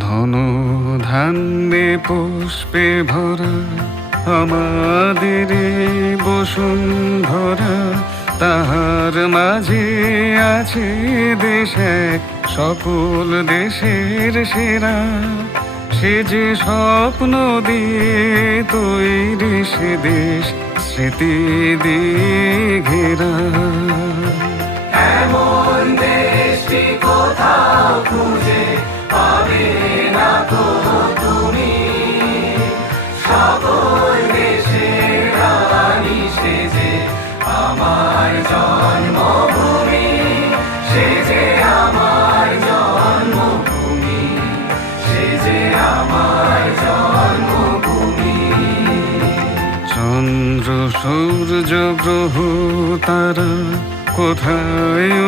ধন ধান্যে পুষ্পে ভরা আমাদের এই বসুন্ধরা, তাহার মাঝে আছে দেশ এক সকল দেশের সেরা। সে যে স্বপ্ন দিয়ে তৈরি সে দেশ স্মৃতি দিয়ে ঘেরা। এমন দেশটি কোথাও খুঁজে পাবে না তো তুমি, সকল দেশের রানী সে যে আমার জন্মভূমি, সে যে আমার জন্মভূমি, সে যে আমার জন্মভূমি। চন্দ্র সূর্য গ্রহ তারা কোথায়